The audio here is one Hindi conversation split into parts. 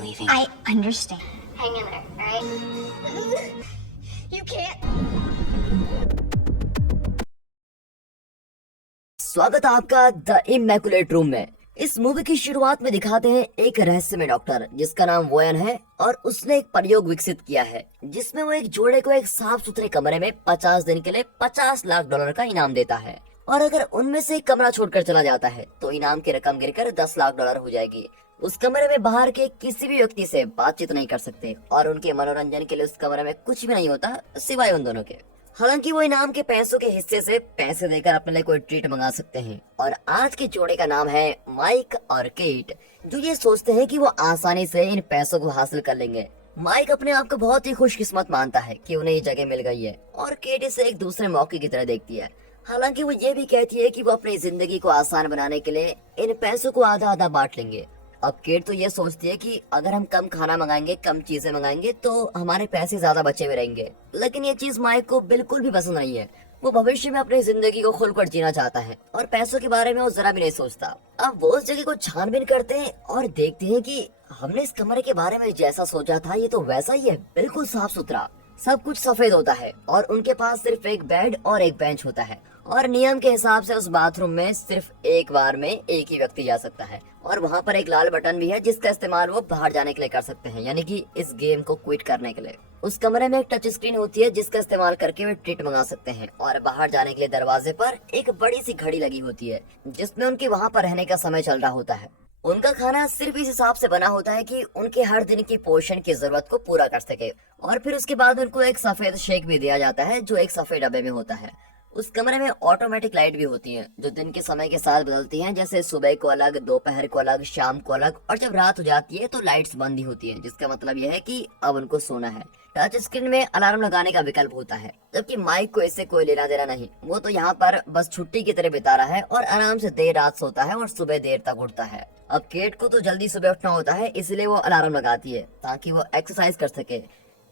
leaving. I understand. Hang in there, alright? You can't. स्वागत है आपका द इमैकुलेट रूम में। इस मूवी की शुरुआत में दिखाते हैं एक रहस्यमय डॉक्टर जिसका नाम वोयन है और उसने एक प्रयोग विकसित किया है जिसमें वो एक जोड़े को एक साफ सुथरे कमरे में 50 दिन के लिए $50 लाख का इनाम देता है और अगर उनमें से एक कमरा छोड़कर चला जाता है तो इनाम की रकम गिरकर $10 लाख हो जाएगी। उस कमरे में बाहर के किसी भी व्यक्ति से बातचीत नहीं कर सकते और उनके मनोरंजन के लिए उस कमरे में कुछ भी नहीं होता सिवाय उन दोनों के। हालांकि वो इनाम के पैसों के हिस्से से पैसे देकर अपने लिए कोई ट्रीट मंगा सकते हैं और आज के जोड़े का नाम है माइक और केट, जो ये सोचते हैं कि वो आसानी से इन पैसों को हासिल कर लेंगे। माइक अपने आप को बहुत ही खुशकिस्मत मानता है कि उन्हें ये जगह मिल गई है और केट इसे एक दूसरे मौके की तरह देखती है। हालांकि वो ये भी कहती है कि वो अपनी जिंदगी को आसान बनाने के लिए इन पैसों को आधा आधा बांट लेंगे। अब केट तो ये सोचती है कि अगर हम कम खाना मंगाएंगे, कम चीजें मंगाएंगे तो हमारे पैसे ज्यादा बचे हुए रहेंगे, लेकिन ये चीज माइक को बिल्कुल भी पसंद नहीं है। वो भविष्य में अपनी जिंदगी को खुलकर जीना चाहता है और पैसों के बारे में वो जरा भी नहीं सोचता। अब वो उस जगह को छानबीन करते हैं और देखते हैं कि हमने इस कमरे के बारे में जैसा सोचा था ये तो वैसा ही है, बिल्कुल साफ सुथरा, सब कुछ सफेद होता है और उनके पास सिर्फ एक बेड और एक बेंच होता है और नियम के हिसाब से उस बाथरूम में सिर्फ एक बार में एक ही व्यक्ति जा सकता है और वहाँ पर एक लाल बटन भी है जिसका इस्तेमाल वो बाहर जाने के लिए कर सकते हैं, यानी कि इस गेम को क्विट करने के लिए। उस कमरे में एक टच स्क्रीन होती है जिसका इस्तेमाल करके वे ट्रीट मंगा सकते हैं और बाहर जाने के लिए दरवाजे पर एक बड़ी सी घड़ी लगी होती है जिसमें उनके वहाँ पर रहने का समय चल रहा होता है। उनका खाना सिर्फ इस हिसाब से बना होता है कि उनके हर दिन की पोषण की जरूरत को पूरा कर सके और फिर उसके बाद उनको एक सफेद शेक भी दिया जाता है जो एक सफेद डब्बे में होता है। उस कमरे में ऑटोमेटिक लाइट भी होती हैं जो दिन के समय के साथ बदलती हैं, जैसे सुबह को अलग, दोपहर को अलग, शाम को अलग, और जब रात हो जाती है तो लाइट्स बंद ही होती हैं, जिसका मतलब यह है कि अब उनको सोना है। टच स्क्रीन में अलार्म लगाने का विकल्प होता है, जबकि माइक को इससे कोई लेना देना नहीं। वो तो यहाँ पर बस छुट्टी की तरह बिता रहा है और आराम से देर रात सोता है और सुबह देर तक उठता है। अब केट को तो जल्दी सुबह उठना होता है, इसलिए वो अलार्म लगाती है ताकि वो एक्सरसाइज कर सके।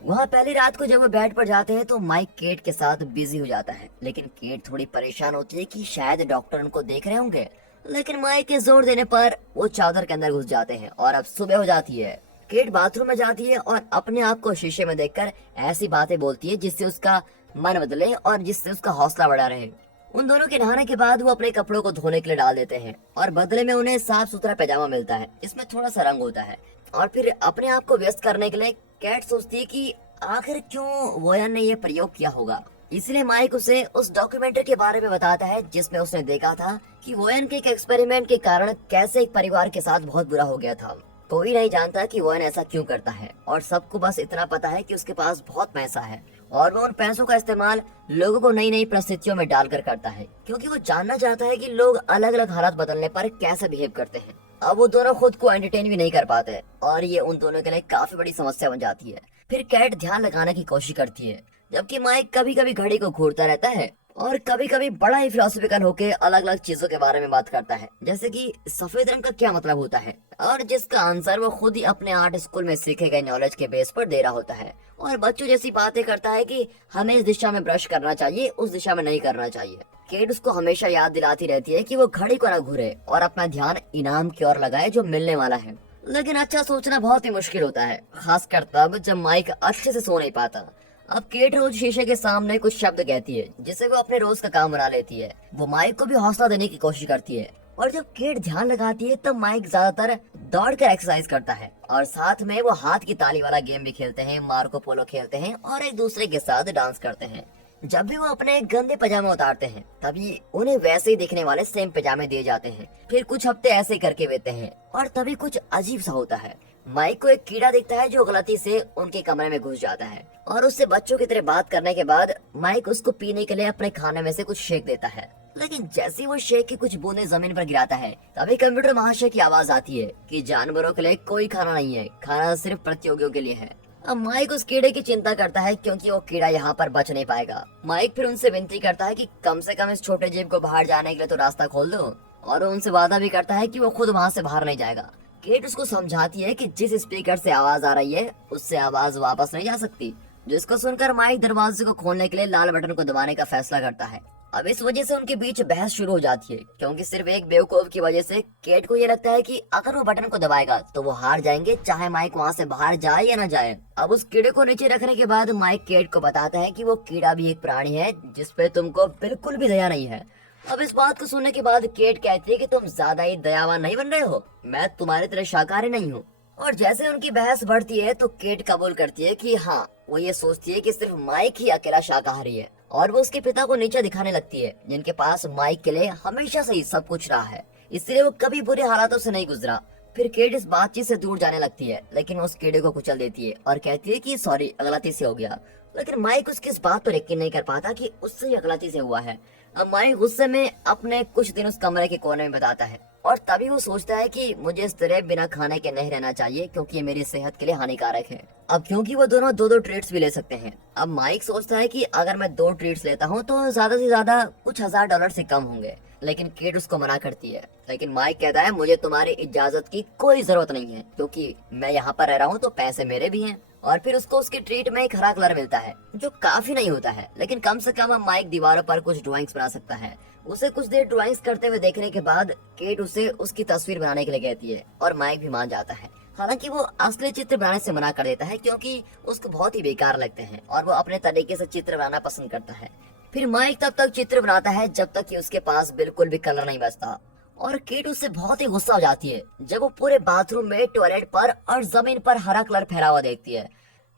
वहाँ पहली रात को जब वो बेड पर जाते हैं तो माइक केट के साथ बिजी हो जाता है, लेकिन केट थोड़ी परेशान होती है कि शायद डॉक्टर उनको देख रहे होंगे, लेकिन माइक के जोर देने पर वो चादर के अंदर घुस जाते हैं और अब सुबह हो जाती है। केट बाथरूम में जाती है और अपने आप को शीशे में देखकर ऐसी बातें बोलती है जिससे उसका मन बदले और जिससे उसका हौसला बढ़ा रहे। उन दोनों के नहाने के बाद वो अपने कपड़ों को धोने के लिए डाल देते हैं और बदले में उन्हें साफ सुथरा पैजामा मिलता है, इसमें थोड़ा सा रंग होता है। और फिर अपने आप को व्यस्त करने के लिए कैट सोचती है कि आखिर क्यों वोयन ने ये प्रयोग किया होगा, इसलिए माइक उसे उस डॉक्यूमेंट्री के बारे में बताता है जिसमें उसने देखा था कि वोयन के एक एक्सपेरिमेंट के कारण कैसे एक परिवार के साथ बहुत बुरा हो गया था। कोई नहीं जानता कि वोयन ऐसा क्यों करता है और सबको बस इतना पता है कि उसके पास बहुत पैसा है और वो उन पैसों का इस्तेमाल लोगों को नई नई परिस्थितियों में डालकर करता है, क्योंकि वो जानना चाहता है कि लोग अलग अलग हालात बदलने पर कैसे बिहेव करते हैं। अब वो दोनों खुद को एंटरटेन भी नहीं कर पाते और ये उन दोनों के लिए काफी बड़ी समस्या बन जाती है। फिर कैट ध्यान लगाने की कोशिश करती है, जबकि माइक कभी कभी घड़ी को घूरता रहता है और कभी कभी बड़ा ही फिलोसफिकल होके अलग अलग चीजों के बारे में बात करता है, जैसे कि सफेद रंग का क्या मतलब होता है, और जिसका आंसर वो खुद ही अपने आर्ट स्कूल में सीखे गए नॉलेज के बेस पर दे रहा होता है। और बच्चों जैसी बातें करता है कि हमें इस दिशा में ब्रश करना चाहिए, उस दिशा में नहीं करना चाहिए। केट उसको हमेशा याद दिलाती रहती है कि वो घड़ी को न घूरे और अपना ध्यान इनाम की ओर लगाए जो मिलने वाला है, लेकिन अच्छा सोचना बहुत ही मुश्किल होता है, खासकर तब जब माइक अच्छे से सो नहीं पाता। अब केट रोज शीशे के सामने कुछ शब्द कहती है जिसे वो अपने रोज का काम बना लेती है। वो माइक को भी हौसला देने की कोशिश करती है और जब केट ध्यान लगाती है तब माइक ज्यादातर दौड़कर एक्सरसाइज करता है और साथ में वो हाथ की ताली वाला गेम भी खेलते हैं, मार्को पोलो खेलते हैं और एक दूसरे के साथ डांस करते हैं। जब भी वो अपने गंदे पजामे उतारते हैं तभी उन्हें वैसे ही दिखने वाले सेम पजामे दिए जाते हैं। फिर कुछ हफ्ते ऐसे करके बीतते हैं और तभी कुछ अजीब सा होता है। माइक को एक कीड़ा दिखता है जो गलती से उनके कमरे में घुस जाता है और उससे बच्चों की तरह बात करने के बाद माइक उसको पीने के लिए अपने खाने में से कुछ शेक देता है, लेकिन जैसे ही वो शेक की कुछ बूंदें जमीन पर गिराता है तभी कंप्यूटर महाशय की आवाज आती है कि जानवरों के लिए कोई खाना नहीं है, खाना सिर्फ प्रतियोगियों के लिए है। अब माइक उस कीड़े की चिंता करता है क्योंकि वो कीड़ा यहाँ पर बच नहीं पाएगा। माइक फिर उनसे विनती करता है कि कम से कम इस छोटे जीव को बाहर जाने के लिए तो रास्ता खोल दो, और उनसे वादा भी करता है कि वो खुद वहाँ से बाहर नहीं जाएगा। केट उसको समझाती है कि जिस स्पीकर से आवाज आ रही है उससे आवाज वापस नहीं जा सकती, जिसको सुनकर माइक दरवाजे को खोलने के लिए लाल बटन को दबाने का फैसला करता है। अब इस वजह से उनके बीच बहस शुरू हो जाती है, क्योंकि सिर्फ एक बेवकूफ की वजह से केट को ये लगता है कि अगर वो बटन को दबाएगा तो वो हार जाएंगे, चाहे माइक वहाँ से बाहर जाए या ना जाए। अब उस कीड़े को नीचे रखने के बाद माइक केट को बताता है कि वो कीड़ा भी एक प्राणी है जिसपे तुमको बिल्कुल भी दया नहीं है। अब इस बात को सुनने के बाद केट कहती है कि तुम ज्यादा ही दयावान नहीं बन रहे हो, मैं तुम्हारी तरह शाकाहारी नहीं हूँ। और जैसे उनकी बहस बढ़ती है तो केट कबूल करती है कि हाँ, वो ये सोचती है कि सिर्फ माइक ही अकेला शाकाहारी है, और वो उसके पिता को नीचे दिखाने लगती है जिनके पास माइक के लिए हमेशा से ही सब कुछ रहा है, इसलिए वो कभी बुरे हालातों से नहीं गुजरा। फिर केट इस बातचीत से दूर जाने लगती है, लेकिन वो उस कीड़े को कुचल देती है और कहती है कि सॉरी, गलती से हो गया। लेकिन माइक उसकी इस बात पर यकीन नहीं कर पाता कि उससे ही गलती से हुआ है। अब माइक गुस्से में अपने कुछ दिन उस कमरे के कोने में बताता है, और तभी वो सोचता है कि मुझे इस तरह बिना खाने के नहीं रहना चाहिए, क्योंकि ये मेरी सेहत के लिए हानिकारक है। अब क्योंकि वो दोनों दो ट्रीट्स भी ले सकते हैं, अब माइक सोचता है कि अगर मैं 2 ट्रीट्स लेता हूँ तो ज्यादा से ज्यादा कुछ $1000 से कम होंगे, लेकिन केट उसको मना करती है। लेकिन माइक कहता है मुझे तुम्हारी इजाजत की कोई जरूरत नहीं है, क्योंकि मैं यहाँ पर रह रहा हूँ तो पैसे मेरे भी हैं। और फिर उसको उसकी ट्रीट में एक हरा कलर मिलता है, जो काफी नहीं होता है, लेकिन कम से कम अब माइक दीवारों पर कुछ ड्राइंग्स बना सकता है। उसे कुछ देर ड्राइंग्स करते हुए देखने के बाद केट उसे उसकी तस्वीर बनाने के लिए कहती है, और माइक भी मान जाता है। हालांकि वो असली चित्र बनाने से मना कर देता है, क्योंकि उसको बहुत ही बेकार लगते हैं और वो अपने तरीके से चित्र बनाना पसंद करता है। फिर माइक तब तक चित्र बनाता है जब तक कि उसके पास बिल्कुल भी कलर नहीं बचता, और केट उससे बहुत ही गुस्सा हो जाती है जब वो पूरे बाथरूम में, टॉयलेट पर और जमीन पर हरा कलर फैला हुआ देखती है।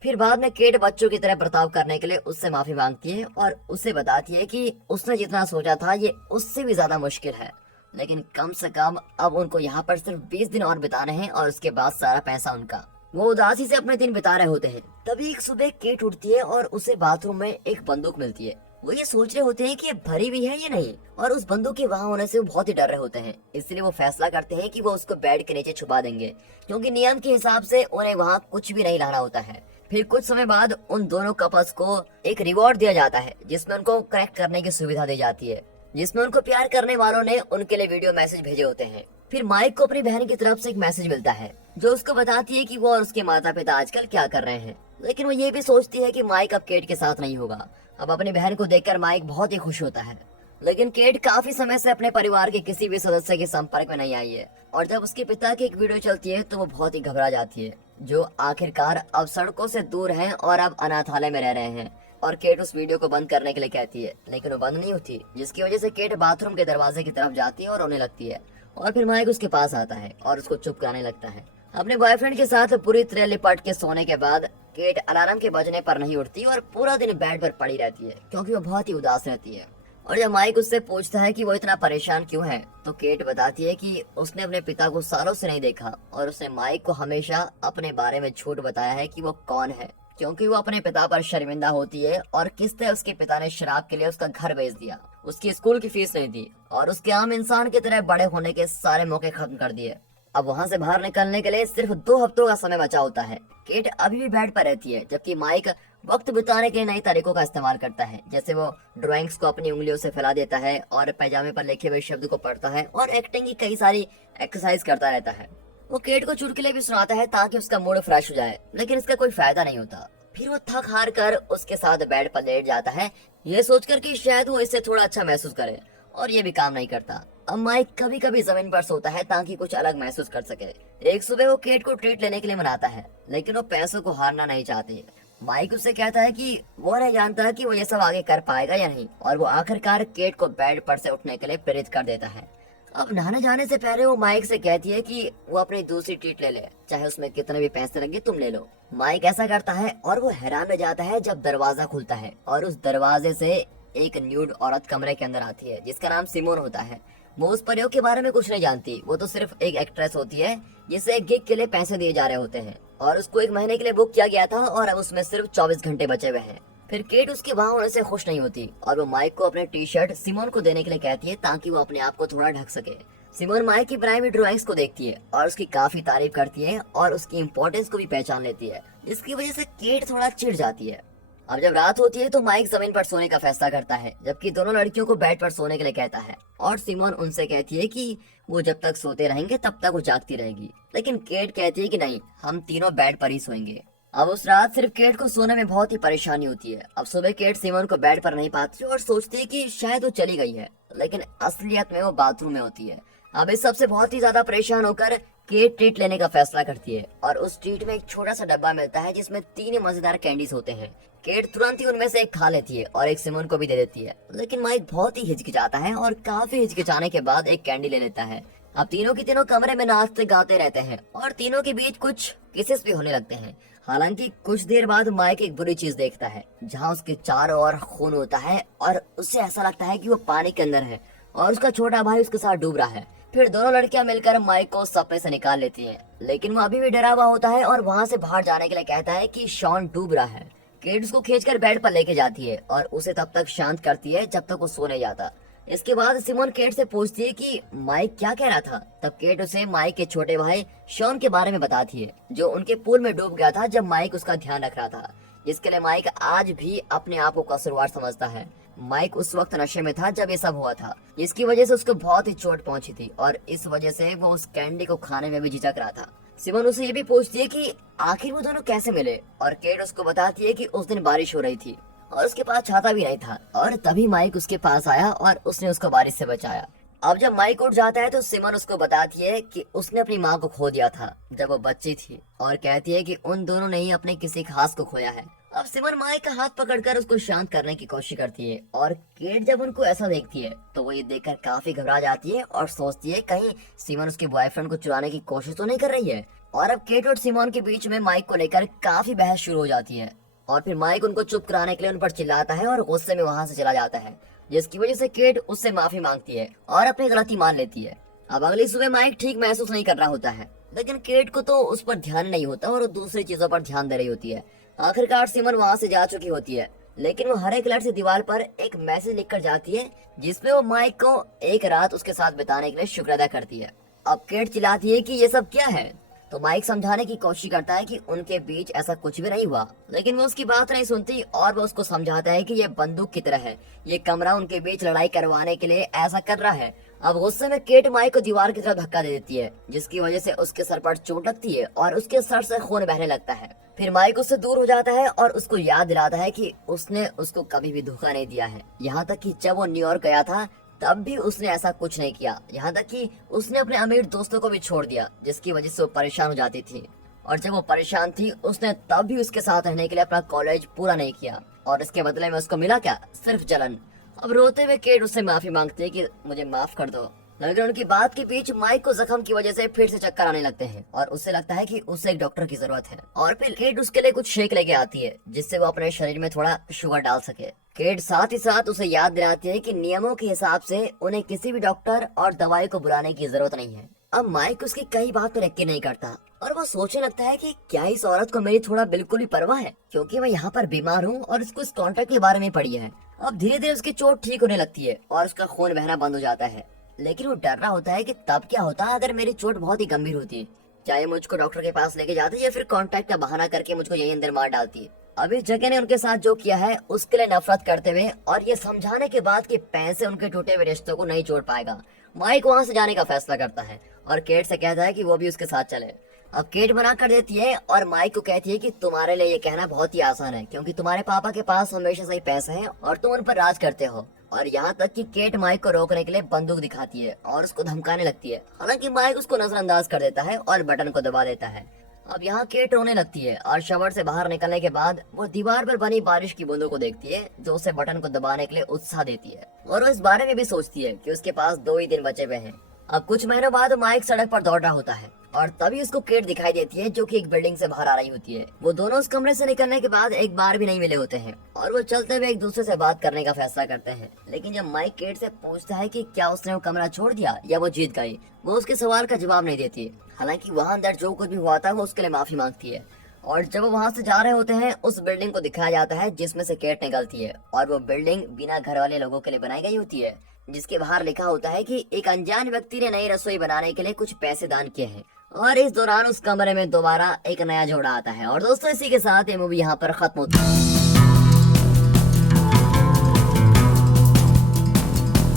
फिर बाद में केट बच्चों की तरह बर्ताव करने के लिए उससे माफी मांगती है और उससे बताती है कि उसने जितना सोचा था ये उससे भी ज्यादा मुश्किल है, लेकिन कम से कम अब उनको यहाँ पर सिर्फ 20 दिन और बिताने हैं, और उसके बाद सारा पैसा उनका। वो उदासी से अपने दिन बिता रहे होते हैं, तभी एक सुबह केट उठती है और उसे बाथरूम में एक बंदूक मिलती है। वो ये सोच रहे होते हैं कि ये भरी हुई है या नहीं, और उस बंदूक के वहाँ होने से वो बहुत ही डर रहे होते हैं, इसलिए वो फैसला करते हैं कि वो उसको बेड के नीचे छुपा देंगे, क्योंकि नियम के हिसाब से उन्हें वहाँ कुछ भी नहीं लाना होता है। फिर कुछ समय बाद उन दोनों कपल्स को एक रिवॉर्ड दिया जाता है, जिसमें उनको कनेक्ट करने की सुविधा दी जाती है, जिसमें उनको प्यार करने वालों ने उनके लिए वीडियो मैसेज भेजे होते हैं। फिर माइक को अपनी बहन की तरफ से एक मैसेज मिलता है, जो उसको बताती है कि वो और उसके माता पिता आजकल क्या कर रहे हैं। लेकिन वो ये भी सोचती है कि माइक अब केट के साथ नहीं होगा। अब अपनी बहन को देखकर माइक बहुत ही खुश होता है, लेकिन केट काफी समय से अपने परिवार के किसी भी सदस्य के संपर्क में नहीं आई है, और जब उसके पिता की एक वीडियो चलती है तो वो बहुत ही घबरा जाती है, जो आखिरकार अब सड़कों से दूर हैं और अब अनाथालय में रह रहे हैं। और केट उस वीडियो को बंद करने के लिए कहती है, लेकिन वो बंद नहीं होती, जिसकी वजह से केट बाथरूम के दरवाजे की तरफ जाती है और रोने लगती है। और फिर माइक उसके पास आता है और उसको चुप कराने लगता है। अपने बॉयफ्रेंड के साथ पूरी तरह लिपट के सोने के बाद केट अलार्म के बजने पर नहीं उठती और पूरा दिन बेड पर पड़ी रहती है, क्योंकि वो बहुत ही उदास रहती है। और जब माइक उससे पूछता है कि वो इतना परेशान क्यों है, तो केट बताती है कि उसने अपने पिता को सालों से नहीं देखा, और उसने माइक को हमेशा अपने बारे में झूठ बताया है कि वो कौन है, क्योंकि वो अपने पिता पर शर्मिंदा होती है और किस तरह उसके पिता ने शराब के लिए उसका घर बेच दिया, उसकी स्कूल की फीस नहीं दी, और उसके आम इंसान की तरह बड़े होने के सारे मौके खत्म कर दिए। अब वहाँ से बाहर निकलने के लिए सिर्फ 2 हफ्तों का समय बचा होता है। केट अभी भी बेड पर रहती है, जबकि माइक वक्त बिताने के नए तरीकों का इस्तेमाल करता है, जैसे वो ड्राइंग्स को अपनी उंगलियों से फैला देता है और पैजामे पर लिखे हुए शब्द को पढ़ता है और एक्टिंग की कई सारी एक्सरसाइज करता रहता है। वो केट को चुटकुले भी सुनाता है ताकि उसका मूड फ्रेश हो जाए, लेकिन इसका कोई फायदा नहीं होता। फिर वो थक हार कर उसके साथ बेड पर लेट जाता है, ये सोचकर कि शायद वो इससे थोड़ा अच्छा महसूस करे, और ये भी काम नहीं करता। अब माइक कभी कभी जमीन पर सोता है ताकि कुछ अलग महसूस कर सके। एक सुबह वो केट को ट्रीट लेने के लिए मनाता है, लेकिन वो पैसों को हारना नहीं चाहते। माइक उससे कहता है कि वो नहीं जानता कि वो ये सब आगे कर पाएगा या नहीं, और वो आखिरकार केट को बेड पर से उठने के लिए प्रेरित कर देता है। अब नहाने जाने से पहले वो माइक से कहती है कि वो अपनी दूसरी ट्रीट ले ले, चाहे उसमें कितने भी पैसे लगे तुम ले लो। माइक ऐसा करता है और वो हैरान रह जाता है जब दरवाजा खुलता है और उस दरवाजे से एक न्यूड औरत कमरे के अंदर आती है, जिसका नाम सिमोन होता है। वो उस प्रयोग के बारे में कुछ नहीं जानती, वो तो सिर्फ एक एक्ट्रेस होती है जिसे एक गिग के लिए पैसे दिए जा रहे होते हैं, और उसको 1 महीने के लिए बुक किया गया था और अब उसमें सिर्फ 24 घंटे बचे हुए हैं। फिर केट उसके वहाँ होने से खुश नहीं होती और वो माइक को अपने टी शर्ट सिमोन को देने के लिए कहती है ताकि वो अपने आप को थोड़ा ढक सके। सिमोन माइक की बनाई हुई ड्राइंग्स को देखती है और उसकी काफी तारीफ करती है और उसकी इम्पोर्टेंस को भी पहचान लेती है, जिसकी वजह से केट थोड़ा चिढ़ जाती है। अब जब रात होती है तो माइक जमीन पर सोने का फैसला करता है, जबकि दोनों लड़कियों को बेड पर सोने के लिए कहता है, और सिमोन उनसे कहती है कि वो जब तक सोते रहेंगे तब तक वो जागती रहेगी। लेकिन केट कहती है कि नहीं, हम तीनों बेड पर ही सोएंगे। अब उस रात सिर्फ केट को सोने में बहुत ही परेशानी होती है। अब सुबह केट सिमोन को बेड पर नहीं पाती और सोचती है कि शायद वो चली गई है, लेकिन असलियत में वो बाथरूम में होती है। अब इस सबसे बहुत ही ज्यादा परेशान होकर केट ट्रीट लेने का फैसला करती है और उस ट्रीट में एक छोटा सा डब्बा मिलता है जिसमें 3 मजेदार कैंडीज होते हैं। केट तुरंत ही उनमें से एक खा लेती है और एक सिमोन को भी दे देती है, लेकिन माइक बहुत ही हिचकिचाता है और काफी हिचकिचाने के बाद एक कैंडी ले लेता है। अब तीनों के तीनों कमरे में नाचते गाते रहते हैं और तीनों के बीच कुछ किसेस भी होने लगते हैं। हालांकि कुछ देर बाद माइक एक बुरी चीज देखता है जहाँ उसके चारों ओर खून होता है और उससे ऐसा लगता है कि वो पानी के अंदर है और उसका छोटा भाई उसके साथ डूब रहा है। फिर दोनों लड़कियां मिलकर माइक को सपने से निकाल लेती हैं, लेकिन वो अभी भी डरा हुआ होता है और वहाँ से बाहर जाने के लिए कहता है कि शॉन डूब रहा है। केट उसको खींचकर बेड पर लेके जाती है और उसे तब तक शांत करती है जब तक वो सो नहीं जाता। इसके बाद सिमोन केट से पूछती है कि माइक क्या कह रहा था। तब केट उसे माइक के छोटे भाई शॉन के बारे में बताती है, जो उनके पूल में डूब गया था जब माइक उसका ध्यान रख रहा था, जिसके लिए माइक आज भी अपने आप को कसूरवार समझता है। माइक उस वक्त नशे में था जब ये सब हुआ था, जिसकी वजह से उसको बहुत ही चोट पहुंची थी और इस वजह से वो उस कैंडी को खाने में भी झिझक रहा था। सिमोन उसे ये भी पूछती है कि आखिर वो दोनों कैसे मिले और केट उसको बताती है कि उस दिन बारिश हो रही थी और उसके पास छाता भी नहीं था और तभी माइक उसके पास आया और उसने उसको बारिश से बचाया। अब जब माइक उठ जाता है तो सिमोन उसको बताती है कि उसने अपनी माँ को खो दिया था जब वो बच्ची थी और कहती है कि उन दोनों ने ही अपने किसी खास को खोया है। अब सिमोन माइक का हाथ पकड़कर उसको शांत करने की कोशिश करती है और केट जब उनको ऐसा देखती है तो वो ये देखकर काफी घबरा जाती है और सोचती है कहीं सिमोन उसके बॉयफ्रेंड को चुराने की कोशिश तो नहीं कर रही है। और अब केट और सिमोन के बीच में माइक को लेकर काफी बहस शुरू हो जाती है और फिर माइक उनको चुप कराने के लिए उन पर चिल्लाता है और गुस्से में वहाँ से चला जाता है, जिसकी वजह से केट उससे माफी मांगती है और अपनी गलती मान लेती है। अब अगली सुबह माइक ठीक महसूस नहीं कर रहा होता है, लेकिन केट को तो उस पर ध्यान नहीं होता और वो दूसरी चीजों पर ध्यान दे रही होती है। आखिरकार सिमोन वहाँ से जा चुकी होती है, लेकिन वो हरे कलर से दीवार पर एक मैसेज लिखकर जाती है जिसमें वो माइक को एक रात उसके साथ बिताने के लिए शुक्र अदा करती है। अब केट चिल्लाती है कि ये सब क्या है, तो माइक समझाने की कोशिश करता है कि उनके बीच ऐसा कुछ भी नहीं हुआ, लेकिन वो उसकी बात नहीं सुनती और वो उसको समझाता है कि ये बंदूक की तरह है, ये कमरा उनके बीच लड़ाई करवाने के लिए ऐसा कर रहा है। अब गुस्से में केट माइक को दीवार की तरफ धक्का दे देती है, जिसकी वजह से उसके सर पर चोट लगती है और उसके सर से खून बहने लगता है। फिर माइक उससे दूर हो जाता है और उसको याद दिलाता है कि उसने उसको कभी भी धोखा नहीं दिया है, यहाँ तक कि जब वो न्यूयॉर्क गया था तब भी उसने ऐसा कुछ नहीं किया, यहाँ तक कि उसने अपने अमीर दोस्तों को भी छोड़ दिया, जिसकी वजह से वो परेशान हो जाती थी। और जब वो परेशान थी उसने तब भी उसके साथ रहने के लिए अपना कॉलेज पूरा नहीं किया और इसके बदले में उसको मिला क्या, सिर्फ जलन। अब रोते हुए केट उससे माफी मांगती है कि मुझे माफ कर दो, लेकिन उनकी बात के बीच माइक को जख्म की वजह से फिर से चक्कर आने लगते हैं और उससे लगता है कि उसे एक डॉक्टर की जरूरत है। और फिर केट उसके लिए कुछ शेक लेके आती है जिससे वो अपने शरीर में थोड़ा शुगर डाल सके। केट साथ ही साथ उसे याद दिलाती है कि नियमों के हिसाब से उन्हें किसी भी डॉक्टर और दवाई को बुलाने की जरूरत नहीं है। अब माइक उसकी कई बात पर यकीन नहीं करता और वो सोचने लगता है कि क्या इस औरत को मेरी थोड़ा बिल्कुल भी परवाह है, क्योंकि मैं यहाँ पर बीमार हूँ और इसको इस कॉन्ट्रैक्ट के बारे में पढ़ी है। अब धीरे धीरे उसकी चोट ठीक होने लगती है और उसका खून बहना बंद हो जाता है, लेकिन वो डर रहा होता है कि तब क्या होता अगर मेरी चोट बहुत ही गंभीर होती, चाहे मुझको डॉक्टर के पास लेके जाती या फिर कॉन्ट्रैक्ट का बहाना करके मुझको यही अंदर मार डालती। अब इस जगह ने उनके साथ जो किया है उसके लिए नफरत करते हुए और ये समझाने के बाद कि पैसे उनके टूटे हुए रिश्तों को नहीं जोड़ पाएगा, माइक वहाँ से जाने का फैसला करता है और केट से कहता है कि वो भी उसके साथ चले। अब केट मना कर देती है और माइक को कहती है कि तुम्हारे लिए ये कहना बहुत ही आसान है, क्योंकि तुम्हारे पापा के पास हमेशा से ही पैसे हैं और तुम उन पर राज करते हो। और यहाँ तक कि केट माइक को रोकने के लिए बंदूक दिखाती है और उसको धमकाने लगती है, हालांकि माइक उसको नजरअंदाज कर देता है और बटन को दबा देता है। अब यहाँ केट रोने लगती है और शवर से बाहर निकलने के बाद वो दीवार पर बनी बारिश की बूंदों को देखती है जो उसे बटन को दबाने के लिए उत्साह देती है और वो इस बारे में भी सोचती है कि उसके पास 2 ही दिन बचे हुए हैं। अब कुछ महीनों बाद माइक सड़क पर दौड़ रहा होता है और तभी उसको केट दिखाई देती है जो कि एक बिल्डिंग से बाहर आ रही होती है। वो दोनों उस कमरे से निकलने के बाद एक बार भी नहीं मिले होते हैं और वो चलते हुए एक दूसरे से बात करने का फैसला करते हैं, लेकिन जब माइक केट से पूछता है कि क्या उसने वो कमरा छोड़ दिया या वो जीत गई, वो उसके सवाल का जवाब नहीं देती। हालांकि वहाँ अंदर जो कुछ भी हुआ था वो उसके लिए माफी मांगती है। और जब वो वहाँ से जा रहे होते हैं उस बिल्डिंग को दिखाया जाता है जिसमें से केट निकलती है और वो बिल्डिंग बिना घर वाले लोगों के लिए बनाई गई होती है, जिसके बाहर लिखा होता है कि एक अनजान व्यक्ति ने नई रसोई बनाने के लिए कुछ पैसे दान किए हैं। और इस दौरान उस कमरे में दोबारा एक नया जोड़ा आता है। और दोस्तों इसी के साथ ये मूवी यहाँ पर खत्म होती है।